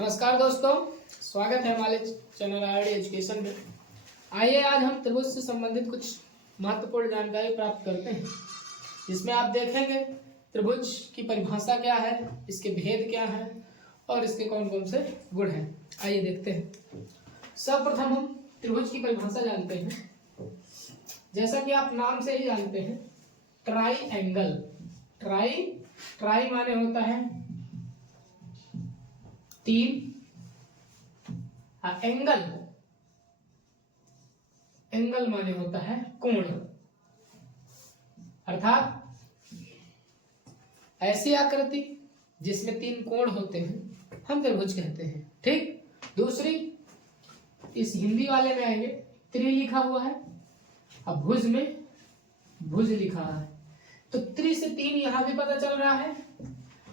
नमस्कार दोस्तों, स्वागत है हमारे चैनल आरडी एजुकेशन में। आइए आज हम त्रिभुज से संबंधित कुछ महत्वपूर्ण जानकारी प्राप्त करते हैं, जिसमें आप देखेंगे त्रिभुज की परिभाषा क्या है, इसके भेद क्या है और इसके कौन कौन से गुण हैं। आइए देखते हैं। सर्वप्रथम हम त्रिभुज की परिभाषा जानते हैं। जैसा कि आप नाम से ही जानते हैं, ट्राई एंगल। ट्राई माने होता है तीन, एंगल माने होता है कोण। अर्थात ऐसी आकृति जिसमें तीन कोण होते हैं हम त्रिभुज कहते हैं। ठीक। दूसरी, इस हिंदी वाले में आएंगे, त्रि लिखा हुआ है, अब भुज में भुज लिखा है, तो त्रि से तीन यहां भी पता चल रहा है,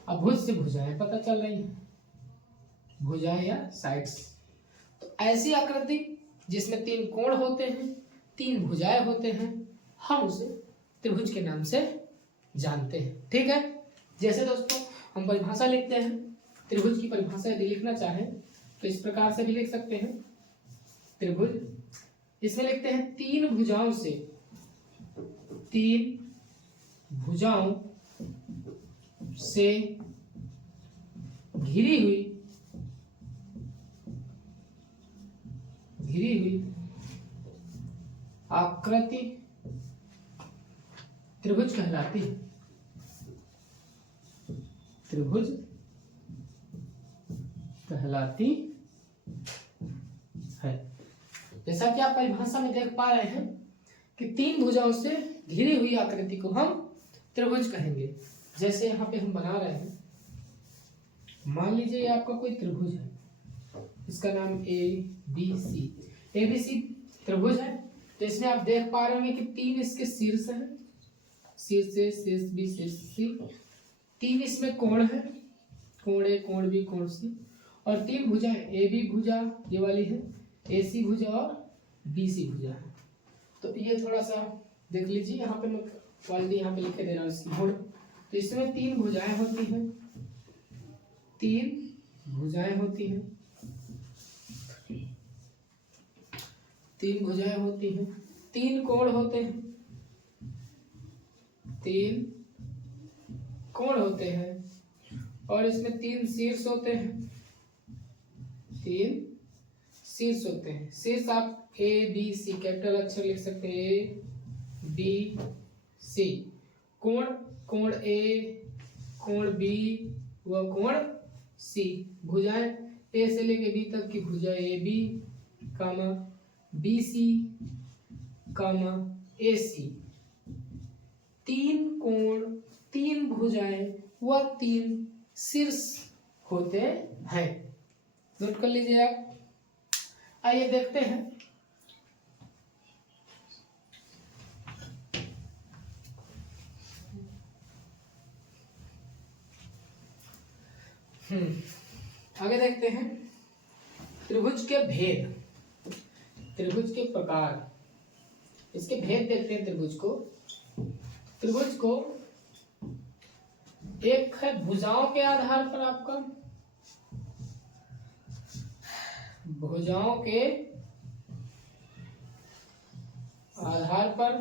अब भुज से भुजाएं पता चल रही है, भुजाएं या साइड्स। तो ऐसी आकृति जिसमें तीन कोण होते हैं, तीन भुजाएं होते हैं, हम उसे त्रिभुज के नाम से जानते हैं। ठीक है। जैसे दोस्तों हम परिभाषा लिखते हैं, त्रिभुज की परिभाषा यदि लिखना चाहें तो इस प्रकार से भी लिख सकते हैं। त्रिभुज इसमें लिखते हैं तीन भुजाओं से घिरी हुई आकृति त्रिभुज कहलाती है। त्रिभुज कहलाती है। जैसा कि आप परिभाषा में देख पा रहे हैं कि तीन भुजाओं से घिरी हुई आकृति को हम त्रिभुज कहेंगे। जैसे यहाँ पे हम बना रहे हैं, मान लीजिए ये आपका कोई त्रिभुज है, इसका नाम ABC त्रिभुज है। तो इसमें आप देख पा रहे होंगे कि तीन इसके शीर्ष हैं, शीर्ष A, शीर्ष B, शीर्ष C। तीन इसमें कोण है, कोण A, कोण B, कोण C, और तीन भुजाएं, AB भुजा ये वाली है, AC भुजा और BC भुजा है। तो ये थोड़ा सा देख लीजिए, यहाँ पे मैं क्वालिटी यहाँ पे लिखे दे रहा हूँ इसकी गुण। तो इसमें तीन भुजाएं होती हैं, तीन कोण होते हैं, और इसमें तीन शीर्ष होते हैं, शीर्ष आप A B C कैपिटल अक्षर लिख सकते हैं, A B C। कोण A, कोण B व कोण C। भुजाएं A से लेके B तक की भुजा AB, BC, AC। तीन कोण, तीन भुजाएं व तीन शीर्ष होते हैं। नोट कर लीजिए आप। आइए देखते हैं। आगे देखते हैं त्रिभुज के भेद, त्रिभुज के प्रकार, इसके भेद देखते हैं। त्रिभुज को एक है भुजाओं के आधार पर, आपका भुजाओं के आधार पर,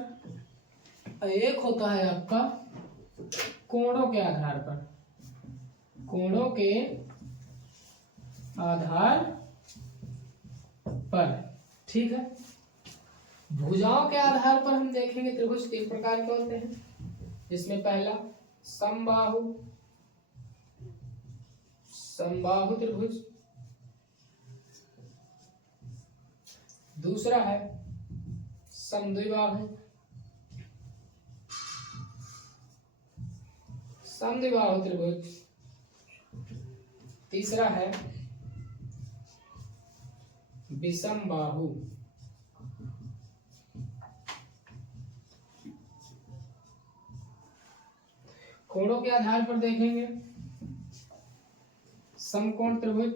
एक होता है आपका कोणों के आधार पर, कोणों के आधार पर। ठीक है। भुजाओं के आधार पर हम देखेंगे त्रिभुज तीन प्रकार के होते हैं, जिसमें पहला समबाहु त्रिभुज, दूसरा है समद्विबाहु त्रिभुज, तीसरा है विषमबाहु। कोणों के आधार पर देखेंगे समकोण त्रिभुज,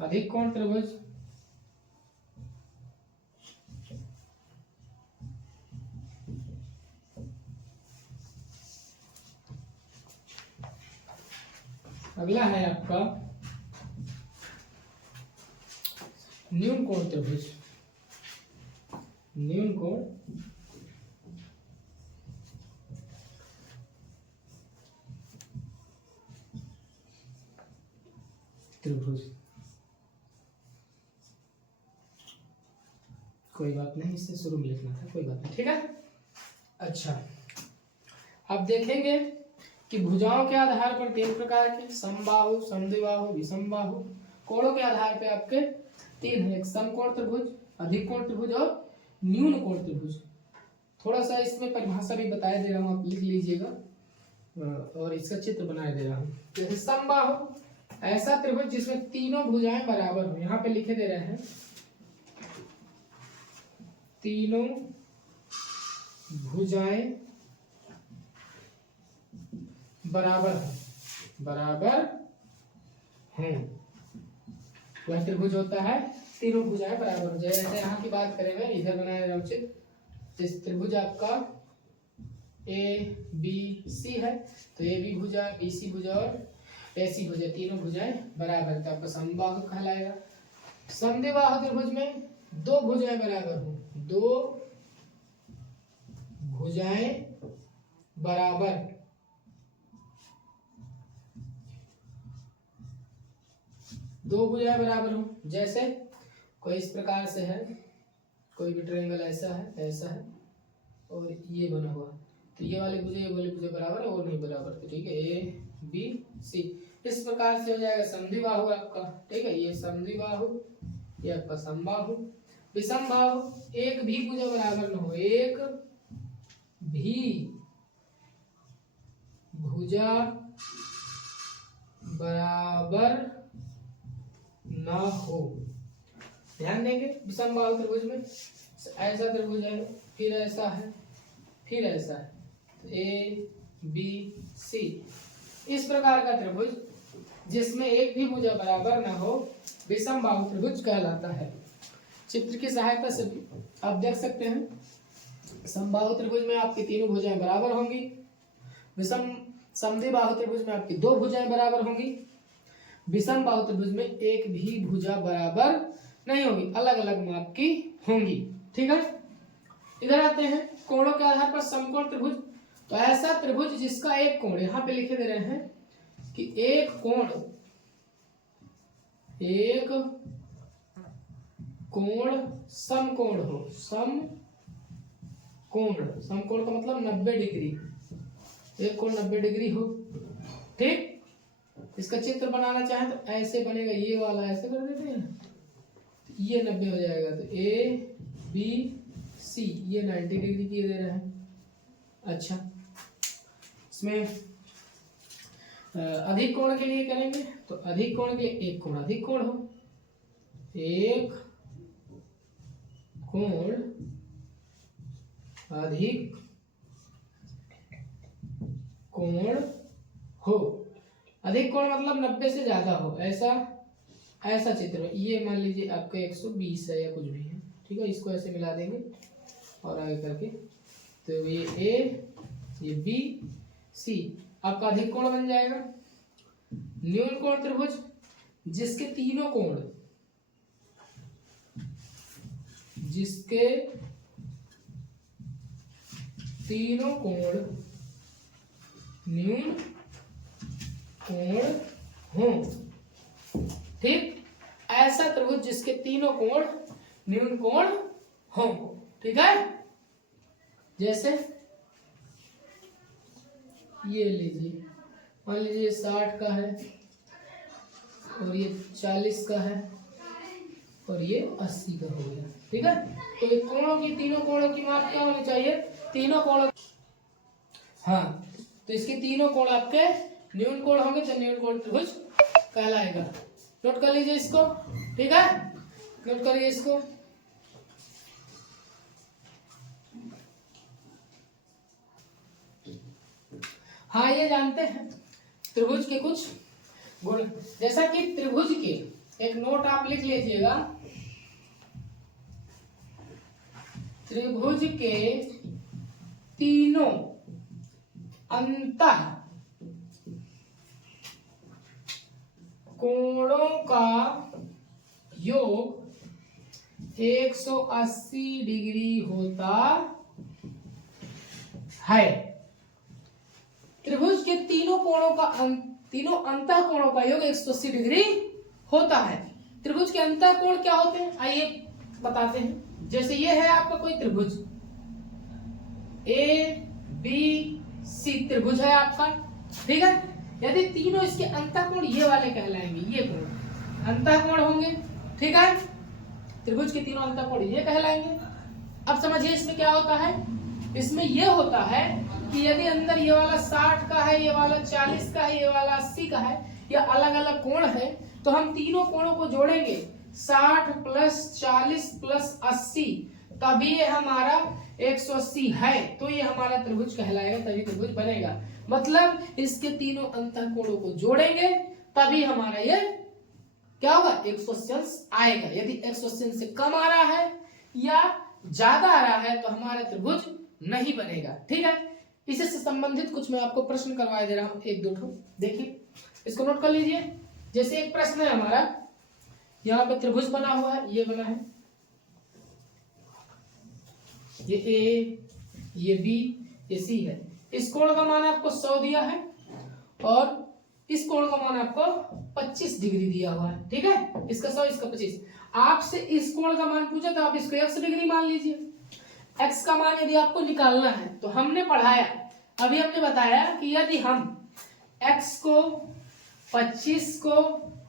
अधिक कोण त्रिभुज, अगला है आपका न्यून कोण त्रिभुज। न्यून कोण त्रिभुज। कोई बात नहीं, इससे शुरू में लिखना था, कोई बात नहीं, ठीक है। अच्छा, अब देखेंगे कि भुजाओं के आधार पर 3 प्रकार के समबाहु, समद्विबाहु, विषमबाहु। कोणों के आधार पे आपके 3 है, एक समकोण त्रिभुज, अधिक कोण त्रिभुज और न्यून कोण त्रिभुज। थोड़ा सा इसमें परिभाषा भी बताया दे रहा हूँ, आप लिख लीजिएगा और इसका चित्र बनाया दे रहा हूँ। जैसे समबाहु ऐसा त्रिभुज जिसमें तीनों भुजाएं बराबर हो। यहाँ पे लिखे दे रहे हैं तीनों भुजाएं बराबर हैं, वह त्रिभुज होता है तीनों भुजाएं बराबर हो। जैसे यहाँ की बात करें, मैं इधर बनाया रहा उचित, जैसे त्रिभुज आपका ए बी सी है, तो ए बी भुजा, बी सी भुजा और ऐसी भुजा, तीनों भुजाएं बराबर, तो आपका समबाहु कहलाएगा। समद्विबाहु त्रिभुज में 2 भुजाएं बराबर हो, 2 भुजाएं बराबर, हो। जैसे कोई इस प्रकार से है, कोई भी ट्रायंगल ऐसा है और ये बना हुआ, तो ये वाली भुजा बराबर है और नहीं बराबर, तो ठीक है, ए बी सी इस प्रकार से हो जाएगा समद्विबाहु आपका, ठीक है। ये समद्विबाहु, ये आपका समबाहु। विषमबाहु एक भी भुजा बराबर न हो, एक भी भुजा बराबर ना हो। ध्यान देंगे, विषमबाहु त्रिभुज में ऐसा त्रिभुज है, फिर ऐसा है, फिर ऐसा है, तो ए बी सी इस प्रकार का त्रिभुज जिसमें एक भी भुजा बराबर ना हो विषमबाहु त्रिभुज कहलाता है। चित्र की सहायता से भी आप देख सकते हैं, समबाहु त्रिभुज में आपकी तीनों भुजाएं बराबर होंगी, समद्विबाहु त्रिभुज में आपकी 2 भुजाएं बराबर होंगी, विषमबाहु त्रिभुज में एक भी भुजा बराबर नहीं होगी, अलग अलग माप की होंगी, ठीक है। इधर आते हैं कोणों के आधार पर समकोण त्रिभुज। तो ऐसा त्रिभुज जिसका एक कोण, यहाँ पे लिखे दे रहे हैं कि एक कोण समकोण हो, समकोण का मतलब 90 डिग्री, एक कोण 90 डिग्री हो, ठीक। इसका चित्र बनाना चाहे तो ऐसे बनेगा, ये वाला ऐसे कर देते हैं, ये 90 हो जाएगा, तो ए बी सी ये 90 डिग्री की दे रहे हैं। अच्छा, इसमें अधिक कोण के लिए करेंगे, तो अधिक कोण के लिए एक कोण अधिक कोण हो, एक कोण अधिक कोण हो। अधिक कोण मतलब 90 से ज्यादा हो, ऐसा चित्र में। ये मान लीजिए आपका 120 है या कुछ भी है, ठीक है, इसको ऐसे मिला देंगे और आगे करके, तो ये ए, ये बी सी आपका अधिक कोण बन जाएगा। न्यून कोण त्रिभुज जिसके तीनों कोण न्यून कोण हो, ठीक। ऐसा त्रिभुज जिसके तीनों कोण न्यून कोण हो, ठीक है। जैसे ये लीजिए, मान लीजिए 60 का है और ये 40 का है और ये 80 का हो गया, ठीक है। तो ये तीनों कोणों की माप क्या होनी चाहिए, तीनों कोणों, हाँ, तो इसके तीनों कोण आपके न्यून कोण होंगे, तो न्यून कोण त्रिभुज कहलाएगा। नोट कर लीजिए इसको, ठीक है, नोट करिए इसको। हाँ, ये जानते हैं त्रिभुज के कुछ गुण, जैसा कि त्रिभुज के एक नोट आप लिख लीजिएगा, त्रिभुज के तीनों अंतः कोणों का योग 180 डिग्री होता है। त्रिभुज के तीनों कोणों का तीनों अंतः कोणों का योग 180 डिग्री होता है। त्रिभुज के अंतः कोण क्या होते हैं आइए बताते हैं। जैसे ये है आपका कोई त्रिभुज ए बी सी त्रिभुज है आपका, ठीक है। यदि तीनों इसके अंतः कोण ये वाले कहलाएंगे, ये कोण अंतः कोण होंगे, ठीक है। त्रिभुज के तीनों अंतः कोण ये कहलाएंगे। अब समझिए इसमें क्या होता है, इसमें ये होता है कि यदि अंदर ये वाला 60 का है, ये वाला 40 का है, ये वाला 80 का है, या अलग अलग कोण है, तो हम तीनों कोणों को जोड़ेंगे 60 प्लस 40 प्लस 80, तभी ये हमारा 180 है, तो ये हमारा त्रिभुज कहलाएगा, तभी त्रिभुज बनेगा। मतलब इसके तीनों अंतः कोणों को जोड़ेंगे तभी हमारा ये क्या होगा 180 आएगा। यदि 180 से कम आ रहा है या ज्यादा आ रहा है तो हमारा त्रिभुज नहीं बनेगा, ठीक है। इसी से संबंधित कुछ मैं आपको प्रश्न करवा दे रहा हूं, एक दो ठो देखिए, इसको नोट कर लीजिए। जैसे एक प्रश्न है हमारा, यहाँ पे त्रिभुज बना हुआ है, ये बना है, ये ए, ये बी, ये सी है। इस कोण का मान आपको 100 दिया है और इस कोण का मान आपको 25 डिग्री दिया हुआ है, ठीक है। इसका 100, इसका 25। आपसे इस कोण का मान पूछा तो आप इसको x डिग्री मान लीजिए। x का मान यदि आपको निकालना है तो हमने पढ़ाया, अभी हमने बताया कि यदि हम x को 25 को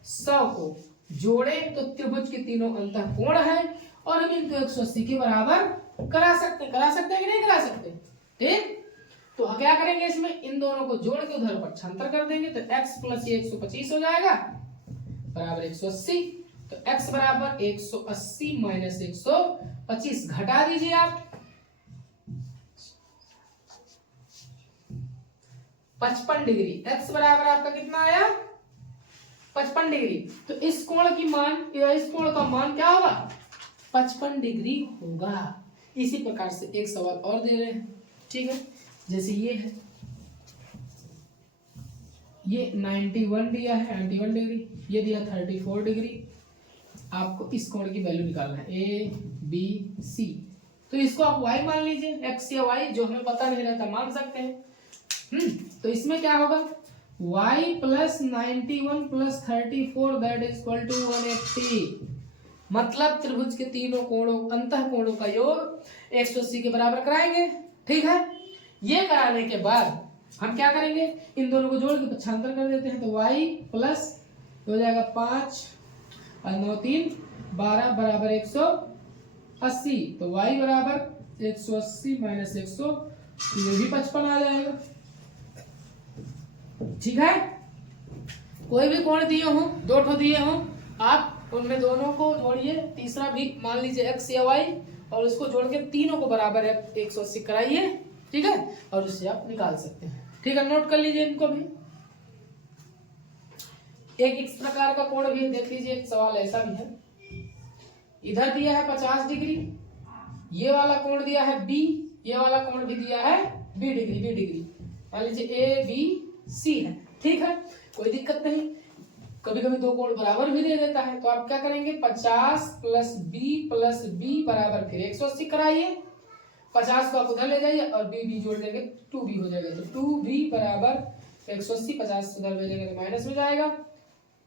100 को जोड़े तो त्रिभुज के तीनों अंतः कोण है और हम इनको 180 के बराबर करा सकते हैं कि नहीं करा सकते, ठीक। तो क्या करेंगे, इसमें इन दोनों को जोड़ के उधर पक्षांतर कर देंगे तो x प्लस 125 हो जाएगा बराबर 180। तो x बराबर 180 माइनस 125 घटा दीजिए आप, 55 डिग्री। x बराबर आपका कितना आया 55 डिग्री। तो इस कोण की मान या इस कोण का मान क्या होगा 55 डिग्री होगा। इसी प्रकार से एक सवाल और दे रहे हैं, ठीक है। जैसे ये है, ये 91 दिया है, 91 डिग्री, ये दिया 34 डिग्री। आपको इस कोण की वैल्यू निकालना है ए बी सी, तो इसको आप y मान लीजिए, x या y जो हमें पता नहीं रहता मान सकते हैं। तो इसमें क्या होगा y plus 91 plus 34 that is equal to 180। मतलब त्रिभुज के तीनों कोणों अंतः कोणों का योग 180 के बराबर कराएंगे, ठीक है। ये कराने के बाद हम क्या करेंगे, इन दोनों को जोड़ के पक्षांतर कर देते हैं। तो y प्लस हो जाएगा 5 और 9 3 12 बराबर 180। तो y बराबर 180 माइनस 100, ये भी 55 आ जाएगा, ठीक है। कोई भी कोण दिए हो, दो ठो दिए हो, आप उनमें दोनों को जोड़िए, तीसरा भी मान लीजिए x या y, और उसको जोड़ के तीनों को बराबर 180 कराइए, ठीक है, और उससे आप निकाल सकते हैं, ठीक है। नोट कर लीजिए इनको भी। एक इस प्रकार का कोण भी देख लीजिए, एक सवाल ऐसा भी है, इधर दिया है 50 डिग्री, ये वाला कोण दिया है b, ये वाला कोण भी दिया है b डिग्री, मान लीजिए a b c है, ठीक है, कोई दिक्कत नहीं। कभी कभी दो कोण बराबर भी दे देता है, तो आप क्या करेंगे 50 प्लस b बराबर फिर 180 कराइए, 50 को आप उधर ले जाइए और b जोड़ देंगे 2b हो जाएगा। तो 2b बराबर 180, 50 उधर भेजेंगे तो माइनस में जाएगा,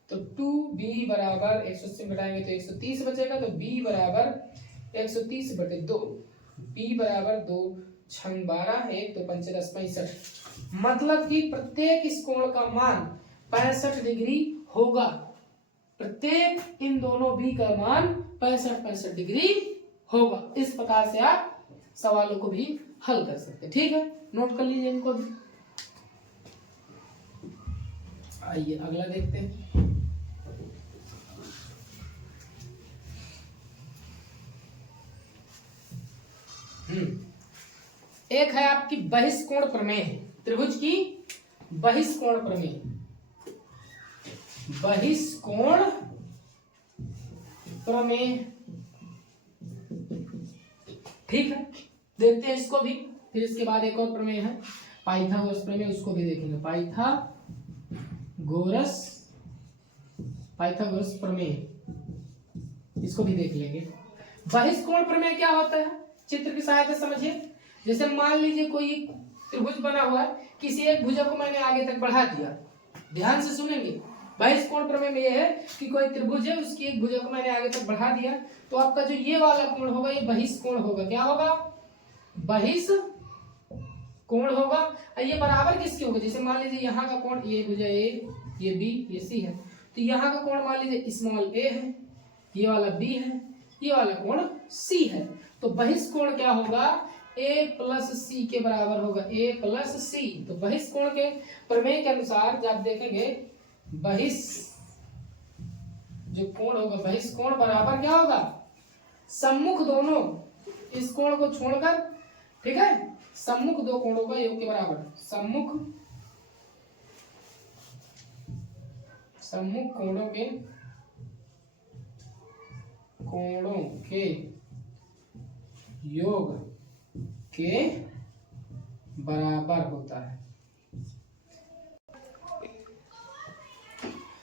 तो 2b बराबर 180 घटाएंगे तो 130 बचेगा। तो b बराबर 130 बटे 2, b बराबर 2 छंग 12 1 तो 5 10 65। मतलब कि प्रत्येक इस कोण का मान 65 डिग्री होगा, प्रत्येक इन दोनों b का मान 65 डिग्री होगा। इस प्रकार से आप सवालों को भी हल कर सकते हैं, ठीक है। नोट कर लीजिए इनको भी। आइए अगला देखते हैं। एक है आपकी बहिष्कोण प्रमेय, त्रिभुज की बहिष्कोण प्रमेय, बहिष्कोण प्रमेय, ठीक है। देखते हैं इसको भी, फिर इसके बाद एक और प्रमेय है पाइथागोरस प्रमेय, उसको भी देखेंगे। पाइथागोरस पाइथागोरस प्रमेय, इसको भी देख लेंगे। बहिष्कोण प्रमेय क्या होता है, चित्र की सहायता समझिए। जैसे मान लीजिए कोई त्रिभुज बना हुआ है, किसी एक भुजा को मैंने आगे तक बढ़ा दिया, ध्यान से सुनेंगे। बहिष्कोण प्रमेय में यह है कि कोई त्रिभुज है, उसकी एक भुजा को मैंने आगे तक बढ़ा दिया, तो आपका जो ये वाला कोण होगा ये बहिष्कोण होगा। क्या होगा, बहिष्कोण होगा। ये बराबर किसके होगा, जैसे मान लीजिए यहाँ का कोण, ये भुजा ए, ये बी, ये सी है, तो यहाँ का कोण मान लीजिए स्मॉल ए है, ये वाला बी है, ये वाला कोण सी है, तो बहिष्कोण क्या होगा, a प्लस सी के बराबर होगा, a प्लस सी। तो बहिष्कोण के प्रमेय के अनुसार जब देखेंगे जो कोण होगा बहिष्कोण बराबर क्या होगा, सम्मुख दोनों इस कोण को छोड़कर, ठीक है, सम्मुख दो कोणों का योग के बराबर, सम्मुख कोणों के योग के बराबर होता है।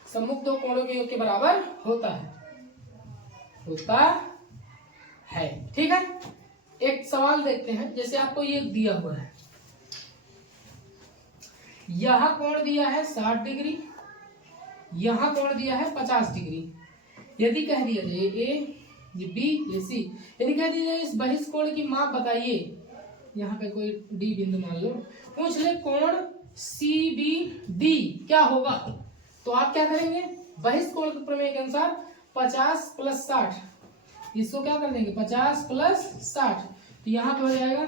सम्मुख दो कोणों के योग के बराबर होता है, ठीक है। एक सवाल देखते हैं, जैसे आपको ये दिया हुआ है, यहां कोण दिया है 60 डिग्री, यहां कोण दिया है 50 डिग्री। यदि कह दिया जाए ए, ये बी, ये सी, यदि कह दिया जाए इस बहिष्कोण की माप बताइए, यहाँ पे कोई डी बिंदु मान लो, पूछ ले कोण सी बी डी क्या होगा, तो आप क्या करेंगे, बहिष्कोण के प्रमेय के अनुसार 50 प्लस 60, इसको क्या कर देंगे 50 प्लस 60, तो यहाँ पे हो जाएगा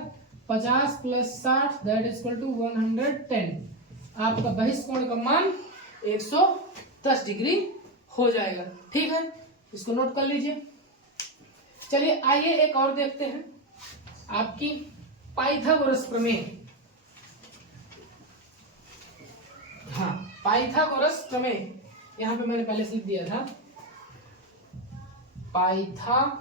50 plus 60 that is equal to 110। आपका बहिष्कोण का मान 110 डिग्री हो जाएगा, ठीक है, इसको नोट कर लीजिए। चलिए आइए एक और देखते हैं, आपकी पाइथागोरस प्रमेय। हाँ, पाइथागोरस प्रमेय यहां पे मैंने पहले से लिख दिया था, पाइथागोरस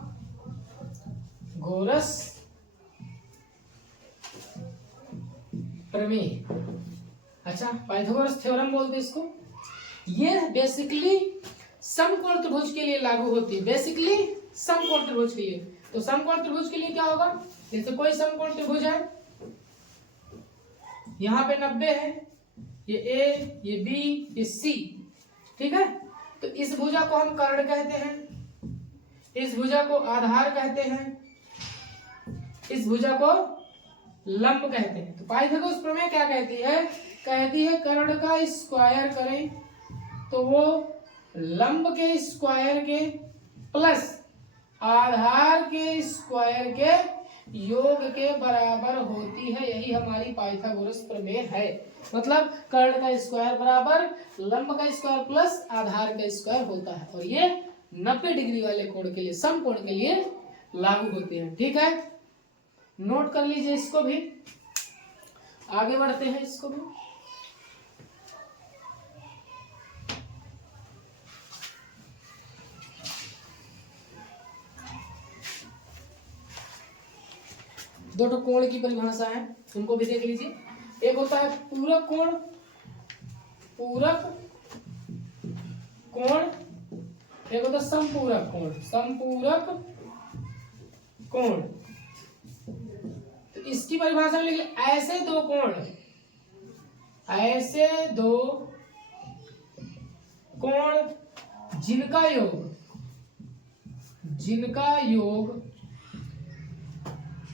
प्रमेय। अच्छा, पाइथागोरस थ्योरम बोलते हैं इसको। ये बेसिकली समकोण त्रिभुज के लिए लागू होती है, बेसिकली समकोण त्रिभुज के लिए। तो समकोण त्रिभुज के लिए क्या होगा, जैसे कोई समकोण त्रिभुज है, यहाँ पे 90 है, ये ए, ये बी, ये सी, ठीक है, तो इस भुजा को हम कर्ण कहते हैं, इस भुजा को आधार कहते हैं, इस भुजा को लंब कहते हैं। तो पाइथागोरस प्रमेय क्या कहती है, कर्ण का स्क्वायर करें तो वो लंब के स्क्वायर के प्लस आधार के स्क्वायर के योग के बराबर होती है। यही हमारी पाइथागोरस प्रमेय है। मतलब कर्ण का स्क्वायर बराबर लंब का स्क्वायर प्लस आधार का स्क्वायर होता है, और ये 90 डिग्री वाले कोण के लिए, समकोण के लिए लागू होते हैं, ठीक है, नोट कर लीजिए इसको भी। आगे बढ़ते हैं, इसको भी दो कोण की परिभाषा है, उनको भी देख लीजिए। एक होता है पूरक कोण, एक होता है संपूरक कोण। तो इसकी परिभाषा में लिख ले, ऐसे दो कोण जिनका योग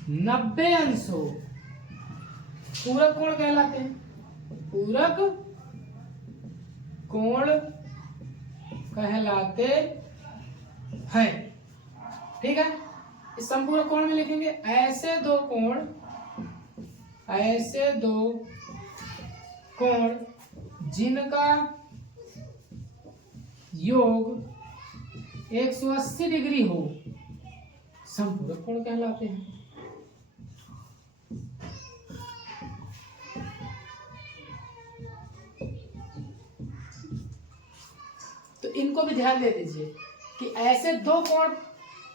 90 अंश हो, पूरक कोण कहलाते हैं, पूरक कोण कहलाते हैं, ठीक है। इस संपूरक कोण में लिखेंगे ऐसे दो कोण जिनका योग 180 डिग्री हो, संपूरक कोण कहलाते हैं। तो इनको भी ध्यान दे दीजिए कि ऐसे दो कोण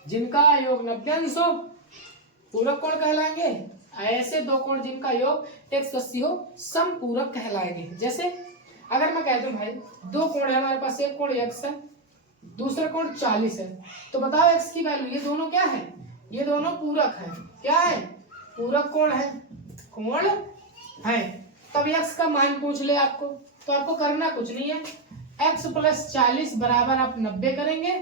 जिनका योग 90 अंश हो, पूरक कोण कहलाएंगे, ऐसे दो कोण जिनका योग 180 हो, समपूरक कहलाएंगे। जैसे अगर मैं कह दूं भाई दो कोण है हमारे पास, एक कोण x है दूसरा कोण 40 है। तो बताओ x की वैल्यू, ये दोनों क्या है, ये दोनों पूरक है। क्या है, पूरक कोण है, कोण है। तब x का मान पूछ ले आपको, तो आपको करना कुछ नहीं है, x प्लस 40 बराबर आप 90 करेंगे,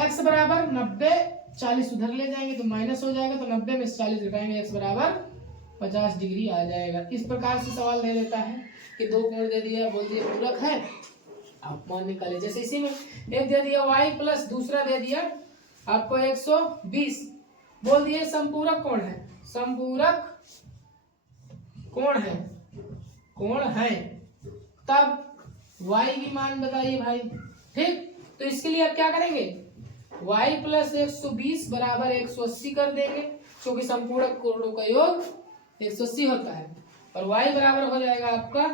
x बराबर 90, 40 उधर ले जाएंगे तो माइनस हो जाएगा, तो 90 में से 40 घटाएंगे, x बराबर 50 डिग्री आ जाएगा। इस प्रकार से सवाल दे देता है कि दो कोण दे दिया, बोल दिया पूरक है, आप मान निकाले। जैसे इसी में एक दे दिया y प्लस दूसरा दे दिया आपको 120, बोल दिए समपूरक कोण है, समपूरक कोण है, कोण है। तब y की मान बताइए भाई, ठीक। तो इसके लिए आप क्या करेंगे, y प्लस 120 बराबर 180 कर देंगे, क्योंकि संपूरक कोणों का योग 180 होता है। और y बराबर हो जाएगा आपका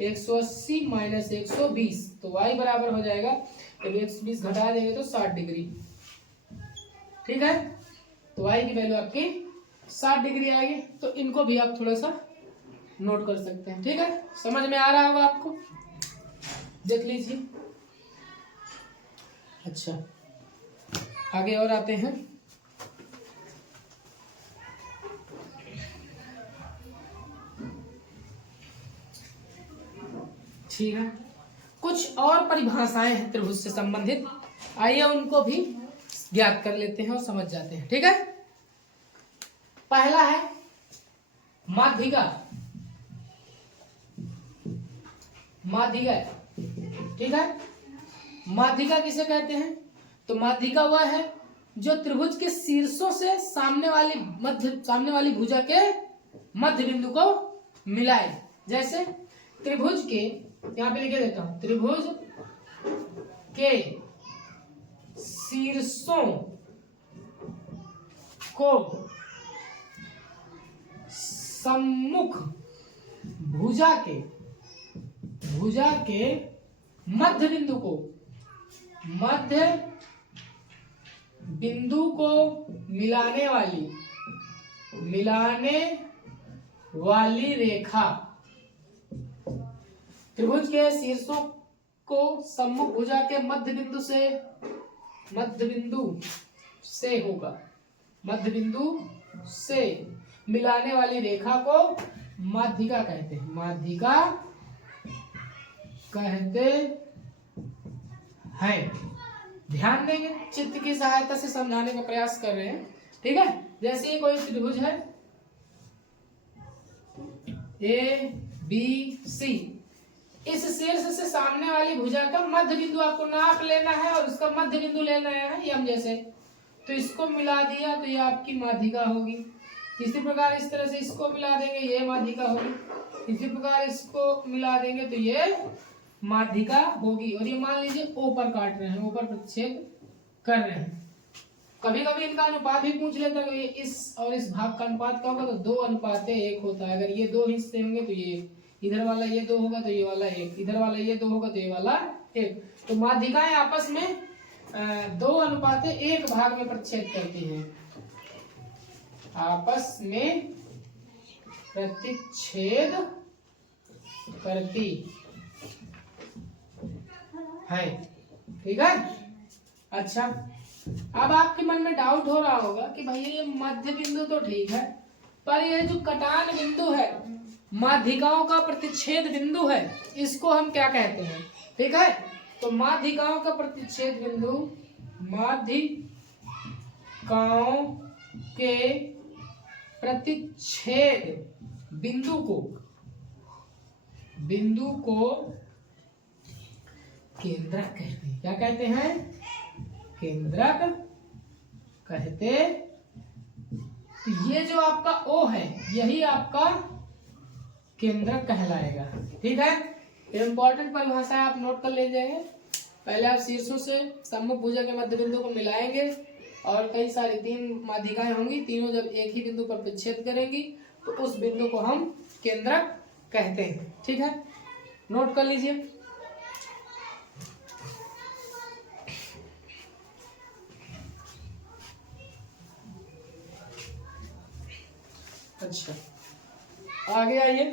180 माइनस 120, तो y बराबर हो जाएगा, जब 120 घटा देंगे तो 60 डिग्री, ठीक है। तो y की वैल्यू आपकी 60 डिग्री आएगी। तो इनको भी आप थोड़ा सा नोट कर सकते हैं, ठीक है। समझ में आ रहा होगा आपको, देख लीजिए। अच्छा, आगे और आते हैं। ठीक है, कुछ और परिभाषाएं हैं त्रिभुज से संबंधित, आइए उनको भी ज्ञात कर लेते हैं और समझ जाते हैं, ठीक है। पहला है माध्यिका, माध्यिका, ठीक है। माध्यिका किसे कहते हैं, तो माध्यिका वह है जो त्रिभुज के शीर्षों से सामने वाली भुजा के मध्य बिंदु को मिलाए। जैसे त्रिभुज के, यहां पे लिखे देता हूं, त्रिभुज के शीर्षों को सम्मुख भुजा के मध्य बिंदु को मिलाने वाली रेखा, त्रिभुज के शीर्षों को सम्मुख भुजा के मध्य बिंदु से मिलाने वाली रेखा को माध्यिका कहते हैं, माध्यिका कहते हैं। ध्यान देंगे, चित्र की सहायता से समझाने का प्रयास कर रहे हैं, ठीक है। जैसे कोई त्रिभुज है ABC, इस शीर्ष से सामने वाली भुजा का मध्य बिंदु आपको नाप लेना है और उसका मध्य बिंदु लेना है, यम जैसे, तो इसको मिला दिया तो ये आपकी माध्यिका होगी। इसी प्रकार इस तरह से इसको मिला देंगे, ये माध्यिका होगी। इसी प्रकार इसको मिला देंगे तो ये माध्यिका होगी। और ये मान लीजिए O पर काट रहे हैं, O पर प्रतिच्छेद कर रहे हैं। कभी कभी इनका अनुपात भी पूछ लेता है, ये इस और इस भाग का अनुपात क्या होगा, तो 2:1 होता है। अगर ये दो हिस्से होंगे तो ये इधर वाला ये 2 होगा तो ये वाला 1, इधर वाला ये 2 होगा तो ये वाला 1। तो माध्यिकाएं आपस में 2:1 भाग में प्रतिच्छेद करती हैं, आपस में प्रतिच्छेद करती है, ठीक है। अच्छा, अब आपके मन में डाउट हो रहा होगा कि भैया ये मध्य बिंदु तो ठीक है, पर ये जो कटान बिंदु है, माध्यिकाओं का प्रतिच्छेद बिंदु है, इसको हम क्या कहते हैं, ठीक है। तो माध्यिकाओं का प्रतिच्छेद बिंदु, माध्यिकाओं के प्रतिच्छेद बिंदु को केंद्रक कहते हैं। क्या कहते हैं, केंद्रक कहते। ये जो आपका O है, यही आपका केंद्रक कहलाएगा, ठीक है। इंपॉर्टेंट परिभाषा आप नोट कर ले जाएंगे। पहले आप शीर्षों से सम्मुख भुजा के मध्य बिंदु को मिलाएंगे और कई सारी 3 माध्यिकाएं होंगी, तीनों जब एक ही बिंदु पर प्रतिच्छेद करेंगी तो उस बिंदु को हम केंद्रक कहते हैं, ठीक है। नोट कर लीजिए। अच्छा, आगे आइए।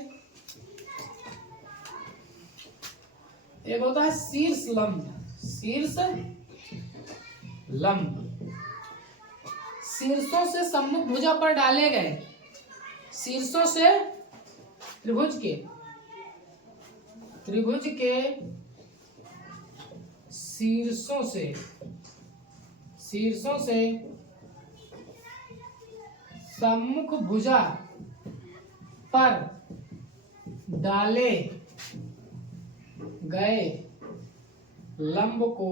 एक होता है शीर्ष लंब, शीर्ष शीर्ष लंब शीर्षों से सम्मुख भुजा पर डाले गए, शीर्षों से त्रिभुज के शीर्षों से सम्मुख भुजा पर डाले गए लंब को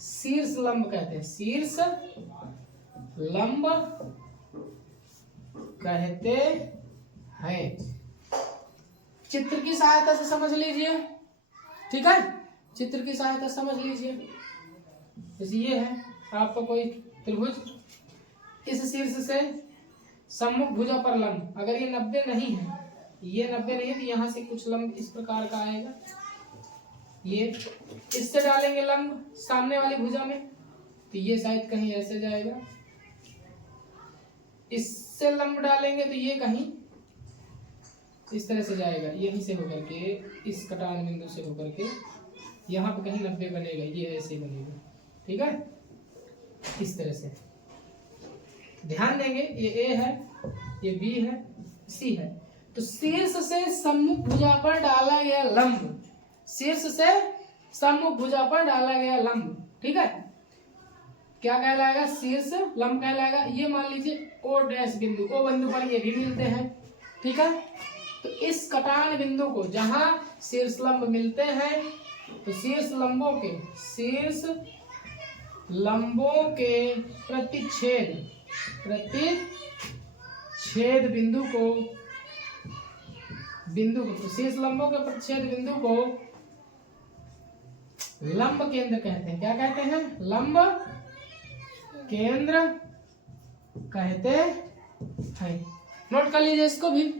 शीर्ष लंब कहते हैं। शीर्ष लंब कहते हैं। चित्र की सहायता से समझ लीजिए, ठीक है, चित्र की सहायता से समझ लीजिए। जैसे ये है आपका कोई त्रिभुज, इस शीर्ष से सम्मुख भुजा पर लंब, अगर ये 90 नहीं है, ये 90 नहीं है, तो यहाँ से कुछ लंब इस प्रकार का आएगा। ये इससे डालेंगे लंब सामने वाली भुजा में, तो ये शायद कहीं ऐसे जाएगा। इससे लंब डालेंगे तो ये कहीं इस तरह से जाएगा, यहीं से होकर के इस कटान बिंदु से होकर के यहाँ पे कहीं 90 बनेगा, ये ऐसे बनेगा, ठीक है, इस तरह से ध्यान देंगे। ये ए है, ये बी है, सी है। तो शीर्ष से सम्मुख भुजा पर डाला गया लंब, शीर्ष से सम्मुख भुजा पर डाला गया लंब, ठीक है, क्या कहलाएगा? शीर्ष लंब कहलाएगा। ये मान लीजिए ओ डैश बिंदु, ओ बिंदु पर ये भी मिलते हैं, ठीक है। तो इस कटान बिंदु को जहां शीर्ष लंब मिलते हैं, तो शीर्ष लंबों के प्रतिच्छेद बिंदु को शीर्ष लंबों के प्रतिच्छेद बिंदु को लंब केंद्र कहते हैं। क्या कहते हैं? लंब केंद्र कहते हैं। नोट कर लीजिए इसको भी।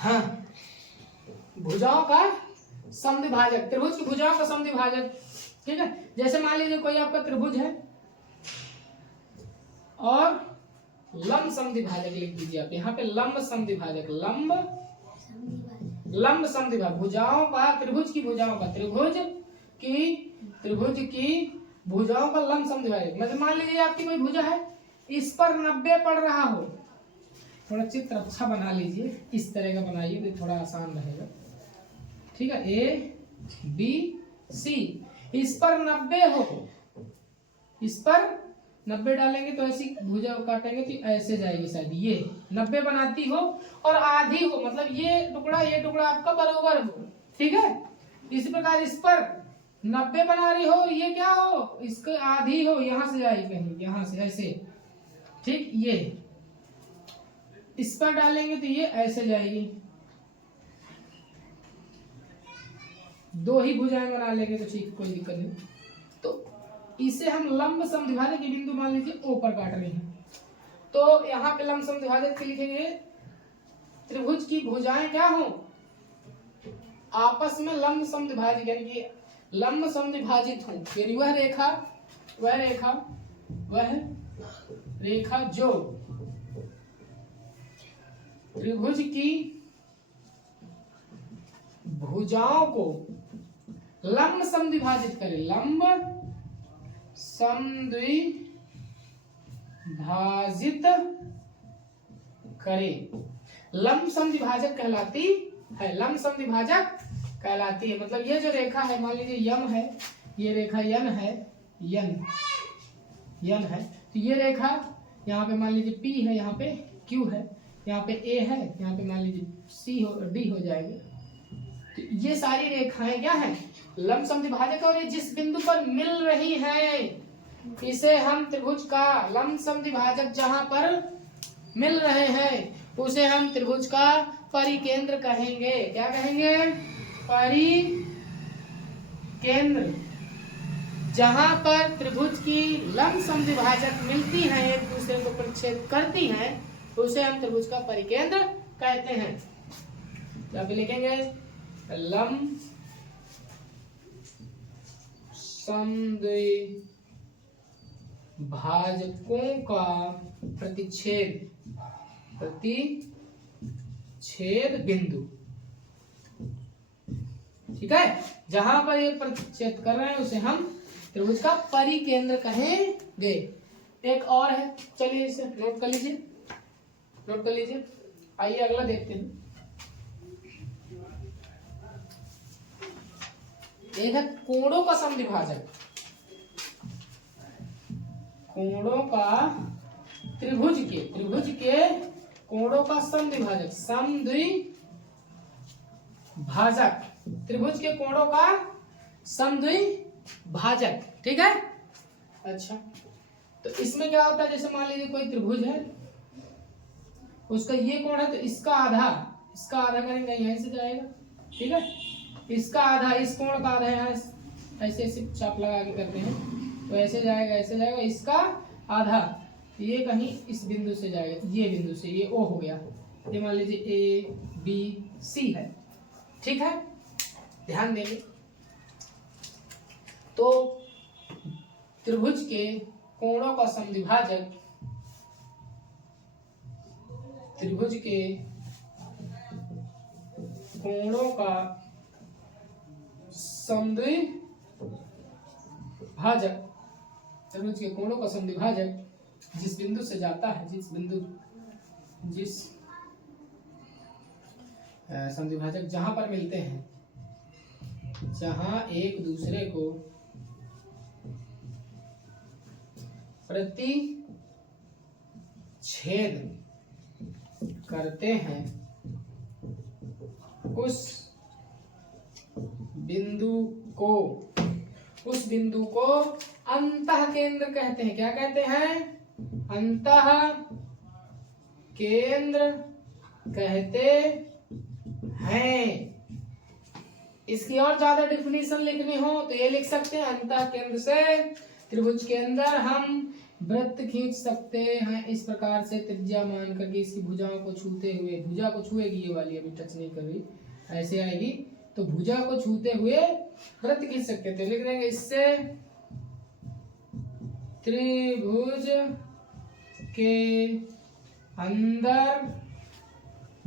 हाँ, भुजाओं का समद्विभाजक, त्रिभुज की भुजाओं का समद्विभाजक, ठीक है। जैसे मान लीजिए कोई आपका त्रिभुज है और लंब समद्विभाजक लिख दीजिए आप यहाँ पे, लंब समद्विभाजक, लंब समद्विभाजक, भुजाओं का, त्रिभुज की भुजाओं का, त्रिभुज की भुजाओं का लंब समद्विभाजक। मतलब मान लीजिए आपकी कोई भुजा है, इस पर 90 पड़ रहा हो, थोड़ा चित्र अच्छा बना लीजिए, इस तरह का बनाइए तो थोड़ा आसान रहेगा, ठीक है। ए बी सी, इस पर 90 हो, इस पर 90 डालेंगे तो ऐसी भुजा काटेंगे तो ऐसे जाएगी शायद, ये 90 बनाती हो और आधी हो, मतलब ये टुकड़ा आपका बराबर हो, ठीक है। इसी प्रकार इस पर 90 बना रही हो, ये क्या हो, इसके आधी हो, यहां से जाएगी कहीं, यहां से ऐसे, ठीक। ये इस पर डालेंगे तो ये ऐसे जाएगी, दो ही भुजाएं बना लेंगे तो ठीक, कोई दिक्कत नहीं। तो इसे हम लंब समद्विभाजक की बिंदु मान लीजिए ओ पर काट रहे हैं, तो यहाँ पे लंब समद्विभाजक के लिखेंगे त्रिभुज की भुजाएं क्या हो, आपस में लंब समद्विभाजक, यानी कि लंब समद्विभाजित हो, यानी वह रेखा जो त्रिभुज की भुजाओं को लंब समद्विभाजित करे, लंब समद्विभाजित करे, लंब समद्विभाजक कहलाती है, लंब समद्विभाजक कहलाती है। मतलब ये जो रेखा है, मान लीजिए यम है, ये रेखा यन है, यन है, तो ये रेखा यहाँ पे मान लीजिए P है, यहाँ पे Q है, यहाँ पे A है, यहाँ पे मान लीजिए C हो, D हो जाएंगे। तो ये सारी रेखाएं क्या है, लंब समद्विभाजक, और ये जिस बिंदु पर मिल रही हैं, इसे हम त्रिभुज का लंब समद्विभाजक जहां पर मिल रहे हैं, उसे हम त्रिभुज का परिकेंद्र कहेंगे। क्या कहेंगे? परिकेंद्र। जहां पर त्रिभुज की लंब समद्विभाजक मिलती हैं, एक दूसरे को परिच्छेद करती हैं, उसे हम त्रिभुज का परिकेंद्र कहते हैं। यहाँ पे लिखेंगे लंब समद्विभाजकों का प्रतिच्छेद बिंदु। ठीक है, जहां पर ये प्रतिच्छेद कर रहे हैं उसे हम त्रिभुज का परिकेंद्र कहेंगे। एक और है, चलिए इसे नोट कर लीजिए, नोट कर लीजिए। आइए अगला देखते हैं। एक है कोणों का समद्विभाजक। कोणों का त्रिभुज के कोणों का समद्विभाजक, समद्विभाजक, त्रिभुज के कोणों का समद्विभाजक। ठीक है, अच्छा तो इसमें क्या होता है, जैसे मान लीजिए कोई त्रिभुज है, उसका ये कोण है तो इसका आधा करेंगे यहीं से जाएगा। ठीक है, इसका आधा, इस कोण का आधा यहाँ ऐसे ऐसे चाप लगा के करते हैं तो ऐसे जाएगा, ऐसे जाएगा, इसका आधा ये कहीं इस बिंदु से जाएगा, ये बिंदु से, ये ओ हो गया, ये मान लीजिए ए बी सी है। ठीक है, ध्यान देंगे। तो त्रिभुज के कोणों का समद्विभाजक, त्रिभुज के कोणों का समद्विभाजक, त्रिभुज के कोणों का समद्विभाजक जिस बिंदु से जाता है, जिस समद्विभाजक जहां पर मिलते हैं, जहां एक दूसरे को प्रतिच्छेद करते हैं, उस बिंदु को अंतः केंद्र कहते हैं। क्या कहते हैं? अंतः केंद्र कहते हैं। इसकी और ज्यादा डिफिनीशन लिखनी हो तो ये लिख सकते हैं, अंतः केंद्र से त्रिभुज के अंदर हम वृत्त खींच सकते हैं इस प्रकार से, त्रिज्या मान करके इसकी भुजाओं को छूते हुए, भुजा को छुएगी, ये वाली अभी टच नहीं कर रही, ऐसे आएगी तो भुजा को छूते हुए वृत्त खींच सकते थे। लिख देंगे इससे त्रिभुज के अंदर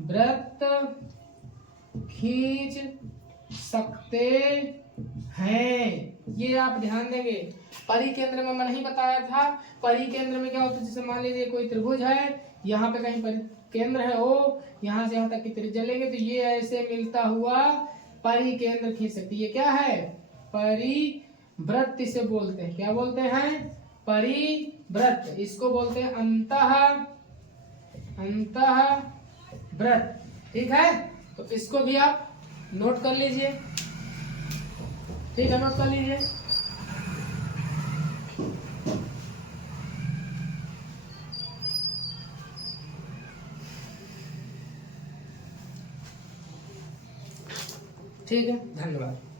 वृत्त खींच सकते हैं। ये आप ध्यान देंगे। परिकेंद्र में मैं नहीं बताया था, परिकेंद्र में क्या होता है, जैसे मान लीजिए कोई त्रिभुज है, यहाँ पे कहीं परिकेंद्र है ओ, यहाँ से यहाँ तक की त्रिज्या लेंगे तो ये ऐसे मिलता हुआ परिकेंद्र खींच सकती है। ये क्या है? परिवृत्त इसे बोलते हैं। क्या बोलते हैं? परिवृत्त। इसको बोलते हैं अंतःवृत्त। ठीक है, तो इसको भी आप नोट कर लीजिए। ठीक है, नोट कर लीजिए। ठीक है, धन्यवाद।